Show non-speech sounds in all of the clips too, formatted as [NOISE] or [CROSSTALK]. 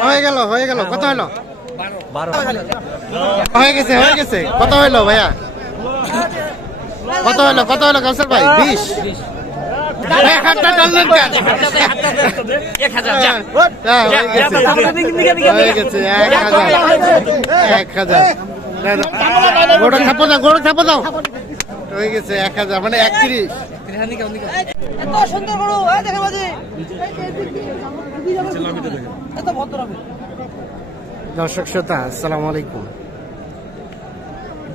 হয়ে গেল হয়ে গেল কত হলো? হয়ে গেছে হয়ে গেছে কত হলো ভাইয়া? কত হলো কত হলো কাউসার ভাই বিশ। হ্যাঁ, গোড়া ছাপো দাও গোড়া ছাপো দাও। হয়ে গেছে এক হাজার মানে একত্রিশ। এত সুন্দর গরু এই দেখে বাজি। এত ভদ্র হবে দর্শক শ্রোতা আসসালামু আলাইকুম।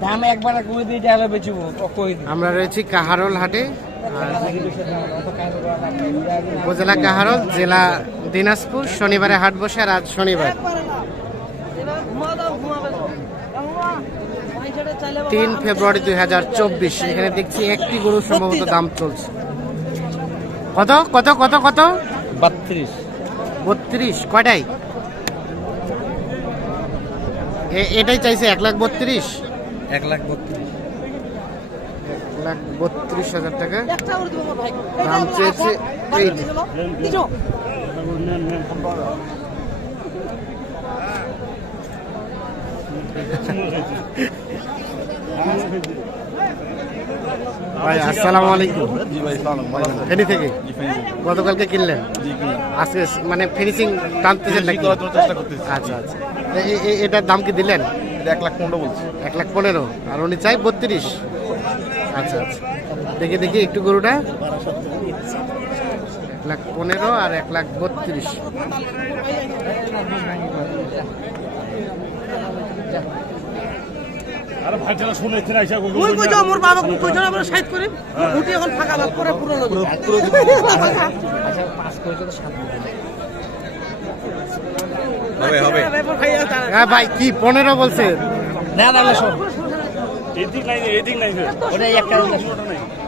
দাম একবার করে দিয়ে বেচবো কই আমরা রয়েছি কাহারোল হাটে উপজেলা কাহারোল জেলা দিনাজপুর শনিবারে হাট বসে আর আজ শনিবার। তিন ফেব্রুয়ারি দুই হাজার চব্বিশ এখানে দেখছি একটি গরু সম্ভবত দাম চলছে। কত কত কত কত? বত্রিশ। বত্রিশ কয়টাই? এ- এটাই চাইছে এক লাখ বত্রিশ। এক লাখ বত্রিশ। এক লাখ বত্রিশ হাজার টাকা। দাম চেয়েছে এইটা। [LAUGHS] ভাই আসসালামু আলাইকুম। জি ভাই ফেনি থেকে? গতকালকে কিনলেন? আজকে মানে ফিনিশিং টানতেছেন নাকি? আচ্ছা আচ্ছা। এটার দাম কি দিলেন? এক লাখ পনেরো বলছি। এক লাখ পনেরো। আর উনি চাই বত্রিশ। আচ্ছা আচ্ছা। দেখি দেখি একটু গরুটা। এক লাখ পনেরো আর এক লাখ বত্রিশ। মুই কইছো মোর বাবা কইছো আমরা সাইড করে। উঠি এখন ফাঁকা ভাগ করে পুরো লোক। হবে হবে। হ্যাঁ ভাই কি পনেরো বলছে? না না এদিক নাই এদিক নাই। ওটাই একটা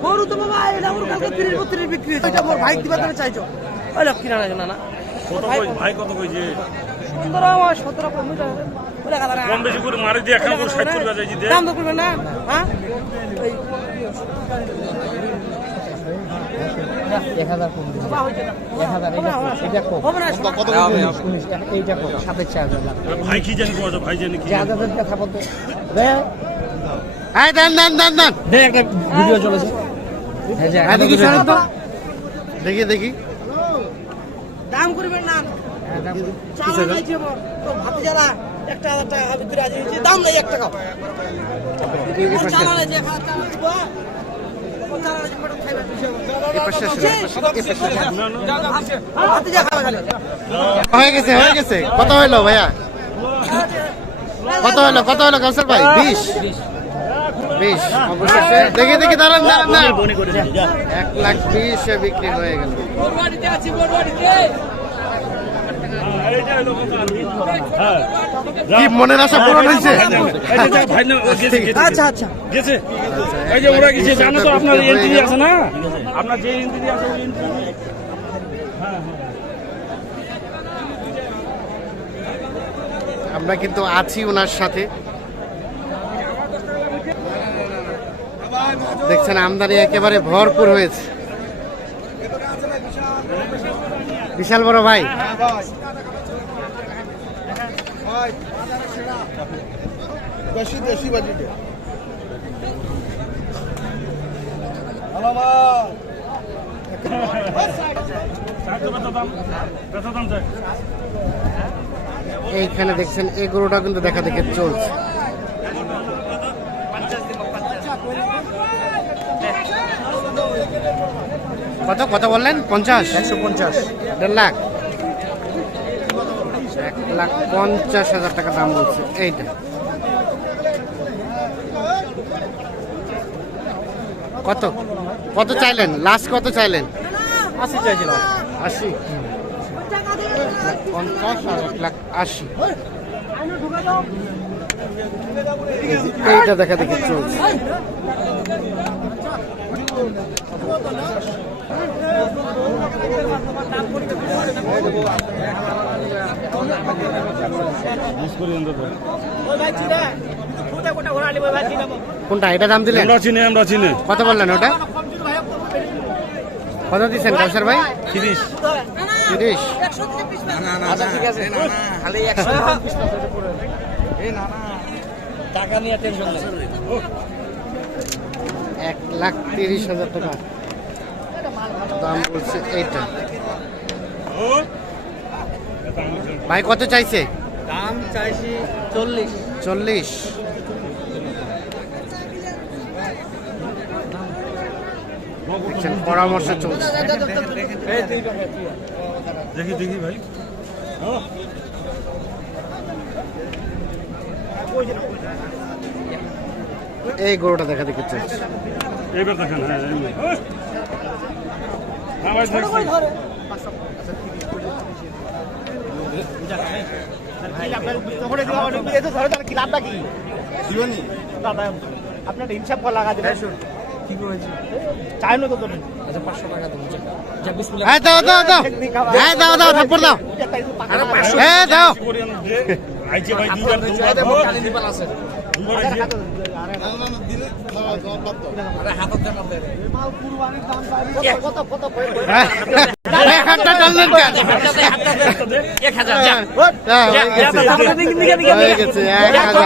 গরু। তো বাবা এটা ওর কাছে 30 32 বিক্রি হয়েছে। এটা মোর ভাই দিবা তুমি চাইছো। ওই লোক কিনা না। না ভাই কত কইছে? সুন্দর আমার 17 কম মিটার ওরে কাদারা কম বেশি করে মারি দিয়ে একটা করে ষাট করে যাই দে দাম তো করবেন না। হ্যাঁ এক হাজার কম দিন এক হাজার এটা এটা কম হবে না কত উনিশ এইটা কম সাতের চার হাজার ভাই কি জানি কোয়া ভাই জানি কি যে হাজারের কথা বলতে রে হ্যাঁ দেন দেন দেন দেন। দে একটা ভিডিও চলেছে হ্যাঁ যে হ্যাঁ দেখি তো। দেখি দেখি। দাম করবেন না। চাল নাইছে মোর তো ভাতি যারা একটা হাজার টাকা দাম নাই এক টাকা যা হয়ে গেছে হয়ে গেছে কত হইল ভাইয়া কত হলো কত হলো কাউসার ভাই বিশ বিশ অবশেষে দেখি দেখি দাঁড়ান দাঁড়ান দাঁড়ান এক লাখ বিশে বিক্রি হয়ে গেল বড়বাড়িতে আছি বড়বাড়িতে এইটা হলো কথা আর কি। হ্যাঁ মনের আশা পূরণ হয়েছে? আচ্ছা আচ্ছা। গেছে? এই যে ওরা গেছে জানো তো আপনার এন্ট্রি আছে না? আপনার যে এন্ট্রি আছে ওই এন্ট্রি আমরা কিন্তু আছি ওনার সাথে। দেখছেন আমদানি একেবারে ভরপুর হয়েছে। বিশাল বড় ভাই। দেশি দেশি বাজিতে এইখানে দেখছেন এই গরুটা কিন্তু দেখা দেখে চলছে। কত কত বললেন? পঞ্চাশ? একশো পঞ্চাশ। দেড় লাখ। এক লাখ পঞ্চাশ হাজার টাকা দাম বলছে। এইটা। কত? কত চাইলেন? লাস্ট কত চাইলেন? আশি চাইছিলাম। আশি? পঞ্চাশ আর এক লাখ আশি। এইটা দেখা দেখি চলছে। কোনটা? এটা দাম দিলেন? আমরা চিনি আমরা চিনি। কত বললেন ওটা? কত দিচ্ছেন কাউসার ভাই? তিরিশ। তিরিশ। আচ্ছা ঠিক আছে। খালি একশো না না। টাকা নিয়ে টেনশন এক লাখ তিরিশ হাজার টাকা। দাম বলছে এইটা। ভাই কত চাইছে? দাম চাইছি চল্লিশ। চল্লিশ। দেখছেন পরামর্শ চলছে। দেখি দেখি ভাই। এই গরুটা দেখা দেখে চলছে দেখেন হ্যাঁ এমনি। হ্যাঁ ভাই দেখছি আপনার হিসাব করা লাগা দেবেন কি করেছি চাই না তো তুমি আচ্ছা পাঁচশো টাকা দেবো যা বিসমিল্লাহ হ্যাঁ দাও দাও দাও হ্যাঁ দাও দাও থাপ্পড় দাও হ্যাঁ দাও কোরিয়ান ভাই দুইবার দুইবার কালি দিবাল আছে দুইবার আইছে। হ্যাঁ, এক হাতটা টানলেন কেন? এক হাজার হ্যাঁ, হয়ে গেছে এক হাজার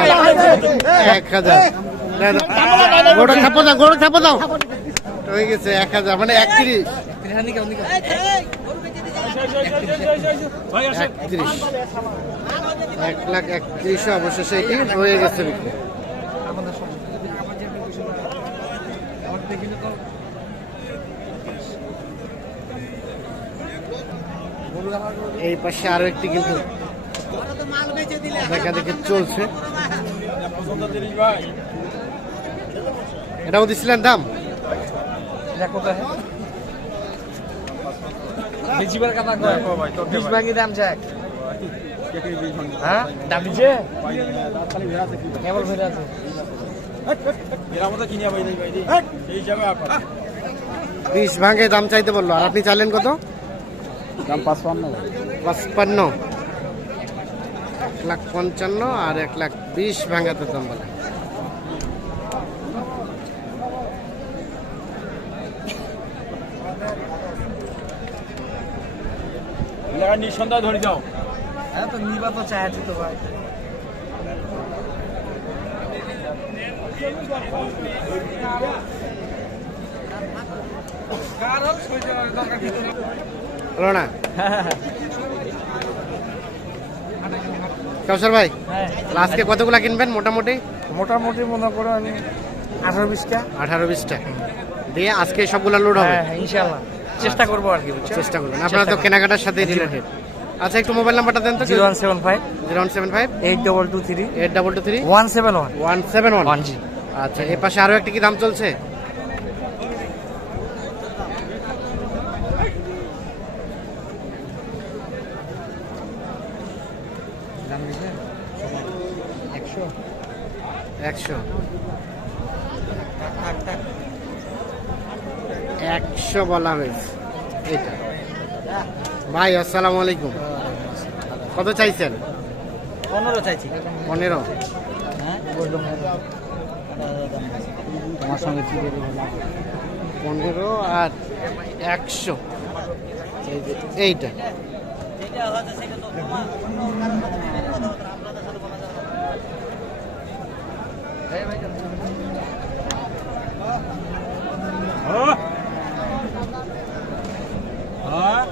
এক হাজার গরুটা থাপ্পো দাও গরু থাপ্পো দাও হয়ে গেছে এক হাজার মানে একত্রিশ একত্রিশ এক লাখ একত্রিশ অবশেষে এটি হয়ে গেছে বিক্রি এই পাশে আরও একটি কিন্তু দেখা দেখে চলছে। এটাও দিছিলেন দাম? বিশ ভাঙি দাম চাই হ্যাঁ দাম দিছে? কেবল ফেরে আছে। বিশ ভাঙে দাম চাইতে বলল। আর আপনি চাইলেন কত? দাম পাঁচপান্ন। পাঁচপান্ন। এক লাখ পঞ্চান্ন আর এক লাখ বিশ ভাঙাতে দাম বলে। নিঃসন্দেহে ধরে যাও। হ্যাঁ তো নিবা তো চাই আছে তো ভাই। হলো না কাউসার ভাই হ্যাঁ। আজকে কতগুলা কিনবেন মোটামুটি? মোটামুটি মনে করেন আঠারো বিশটা। আঠারো বিশটা। দিয়ে আজকে সবগুলা লোড হবে? হ্যাঁ ইনশাল্লাহ চেষ্টা করব আর কি চেষ্টা করবেন। আপনারা তো কেনাকাটার সাথে রিলেটেড আচ্ছা একটু মোবাইল নাম্বারটা দেন তো। Zero one seven five. Zero one seven five. Eight double two three. Eight double two three. One seven one. One seven one জি। আচ্ছা এর পাশে আরও একটা কি দাম চলছে? একশো। একশো বলা হয়েছে। এটা ভাই আসসালামু আলাইকুম। কত চাইছেন? পনেরো চাইছি। পনেরো। হ্যাঁ? তোমার সঙ্গে পনেরো আর একশো। এইটা হ্যাঁ হ্যাঁ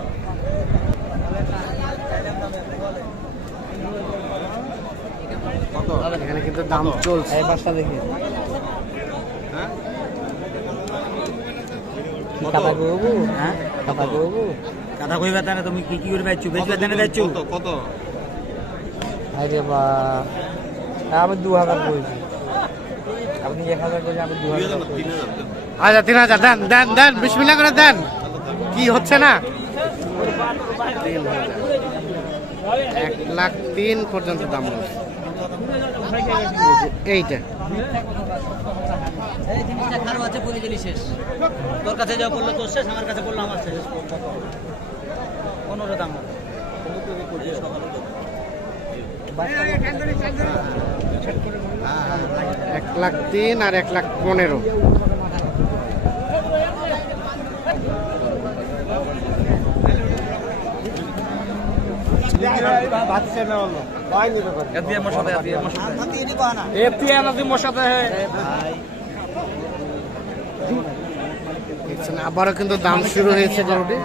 এখানে কিন্তু দাম চলছে। এই বাসটা দেখি। করব হ্যাঁ? করব তানে তুমি কি কি করে কত আরে বা আমি দু হাজার করেছি আপনি এক হাজার করে আমি দু হাজার আচ্ছা তিন হাজার দেন দেন দেন বিসমিল্লা করে দেন। কি হচ্ছে না? এক লাখ তিন পর্যন্ত দাম হচ্ছে এইটা। এই জিনিসটা খারাপ আছে পুরো জিনিস শেষ। তোর কাছে যা বলল তোর শেষ আমার কাছে বলল আমার শেষ। পনেরো দাম এক লাখ তিন আর এক লাখ পনেরো। আবারও কিন্তু দাম শুরু হয়েছে গরুটি।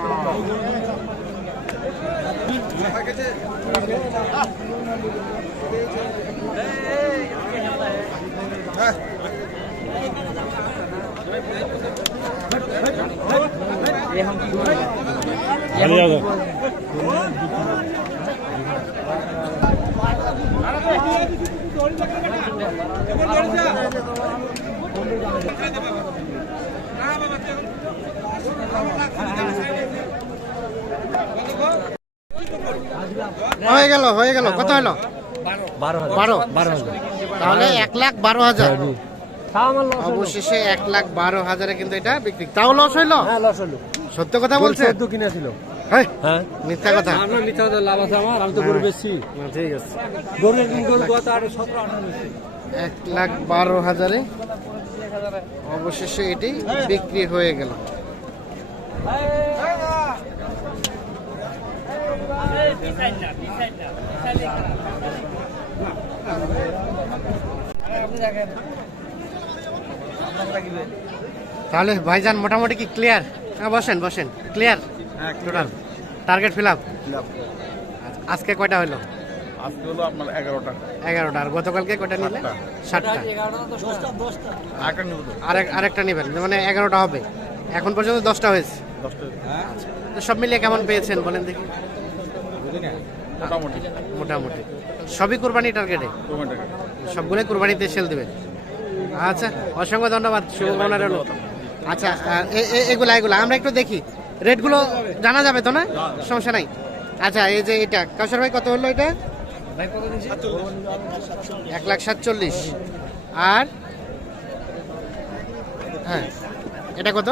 হয়ে গেল হয়ে গেল। কত হলো? বারো বারো। তাহলে এক লাখ বারো হাজার। অবশেষে এক লাখ বারো হাজারে কিন্তু এটা বিক্রি। তাও লস হইল? সত্য কথা বলছে কিনেছিল। হ্যাঁ? মিথ্যা কথা। আমার মিথ্যা কথা লাভ আছে আমার আমি তো গরু বেশি। ঠিক আছে। গরু গরু গত আর সতেরো এক লাখ বারো হাজারে অবশেষে এটি বিক্রি হয়ে গেল। তাহলে ভাইজান মোটামুটি কি ক্লিয়ার হ্যাঁ বসেন বসেন clear total target fill up আজকে কয়টা হলো? আজকে হলো আপনার এগারোটা। এগারোটা। আর গতকালকে কয়টা নিলে? সাতটা। আরেকটা নেব আরেকটা নেবেন মানে এগারোটা হবে। এখন পর্যন্ত দশটা হয়েছে। তো সব মিলিয়ে কেমন পেয়েছেন বলেন দেখি। মোটামুটি। মোটামুটি। সবই কোরবানি টার্গেটে সবগুলোই কোরবানিতে সেল দেবেন। আচ্ছা অসংখ্য ধন্যবাদ শুভকামনা রইল। আচ্ছা এ- এ- এগুলা এগুলা। আমরা একটু দেখি। রেটগুলো জানা যাবে তো না? সমস্যা নাই। আচ্ছা এই যে এটা কাউসার ভাই কত হলো এটা? এক লাখ সাতচল্লিশ। আর? হ্যাঁ এটা কত?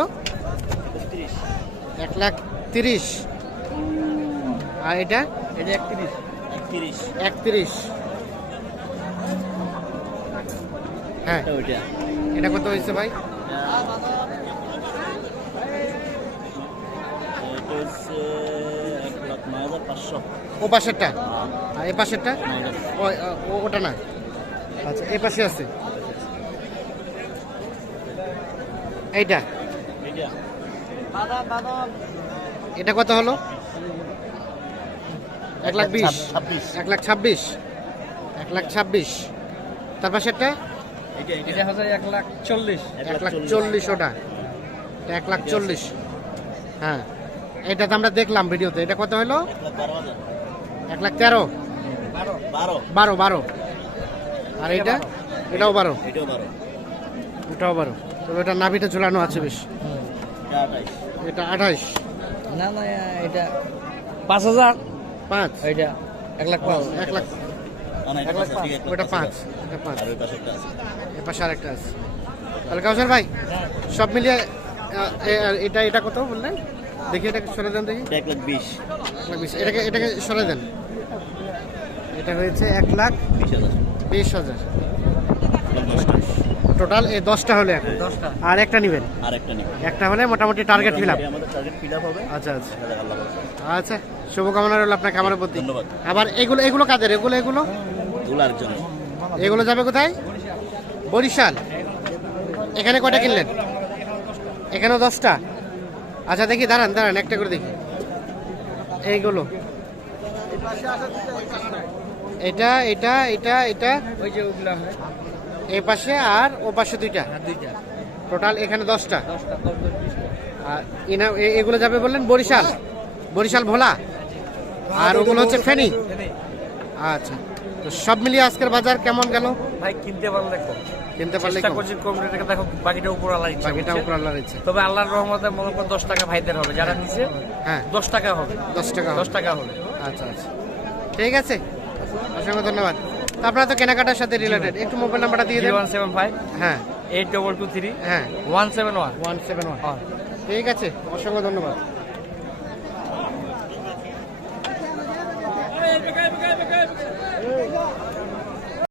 এক লাখ তিরিশ। আর এটা? এটা একত্রিশ হ্যাঁ। এটা কত হয়েছে ভাই এটা হচ্ছে এক লাখ নয় হাজার পাঁচশো। ও পাশেরটা? আর এ পাশেরটা? ও- ও- ওটা না। আচ্ছা এ পাশে আছে। এইটা? এটা এটা কত হলো? এক লাখ বিশ। এক লাখ ছাব্বিশ। এক লাখ ছাব্বিশ। তার পাশেরটা? এটা এটা এটা হচ্ছে এক লাখ চল্লিশ। এক লাখ চল্লিশ। ওটা। এক লাখ চল্লিশ। হ্যাঁ। এটা তো আমরা দেখলাম ভিডিওতে। এটা কত হলো এক লাখ তেরো। বারো বারো। বারো আর এটা এটাও বারো। এটাও বারো। এটাও বারো। তবে এটা নাভিটা ঝুলানো আছে বেশ। এটা আঠাইশ। না না এটা পাঁচ হাজার। পাঁচ। এটা এক লাখ পাঁচ। এক লাখ না, না, পাঁচ, ওটা এটা আরেকটা আছে। তাহলে কাউসার ভাই সব মিলিয়ে এটা এটা কত বললেন? দেখি এটাকে সরে দেন দেখি। এক লাখ বিশ। বিশ। এটাকে এটাকে সরে দেন। এটা হয়েছে এক লাখ বিশ হাজার। বিশ হাজার। টোটাল এই দশটা হলে এখন। আর একটা নেবেন? আর একটা নেই একটা হলে মোটামুটি টার্গেট ফিল আপ আচ্ছা আচ্ছা। আচ্ছা শুভকামনা রইল আপনার খামারের প্রতি। ধন্যবাদ। আবার এগুলো এগুলো কাদের? এগুলো এগুলো? আরেকজন এগুলো যাবে কোথায়? বরিশাল। এখানে কয়টা কিনলেন? এখানেও দশটা? আচ্ছা দেখি দাঁড়ান দাঁড়ান একটা করে দেখি। এইগুলো। এটা এটা এটা এটা। ওই যে ওগুলা হয়। এই পাশে আর ও পাশে দুইটা? দুইটা। টোটাল এখানে দশটা? আর ইনা- এগুলো যাবে বললেন বরিশাল? বরিশাল ভোলা? আর ওগুলো হচ্ছে ফেনী? আচ্ছা তো সব মিলিয়ে আজকের বাজার কেমন গেল? ভাই কিনতে পারলে কিনতে পারলে চেষ্টা। করছি কম রেটে। দেখো বাকিটা উপর আল্লাহ ইচ্ছা বাকিটা? উপর আল্লাহর ইচ্ছা। তবে আল্লাহর রহমতে মনে করো দশ টাকা ভাইদের হবে যারা নিচে হ্যাঁ। দশ টাকা হবে। দশ টাকা দশ টাকা হবে। আচ্ছা আচ্ছা। ঠিক আছে। অসংখ্য ধন্যবাদ। আপনারা তো কেনাকাটার সাথে রিলেটেড একটু মোবাইল নাম্বারটা দিয়ে দেন। One seven five. হ্যাঁ। Eight double two three. হ্যাঁ। One seven one. One seven one. ঠিক আছে। অসংখ্য ধন্যবাদ।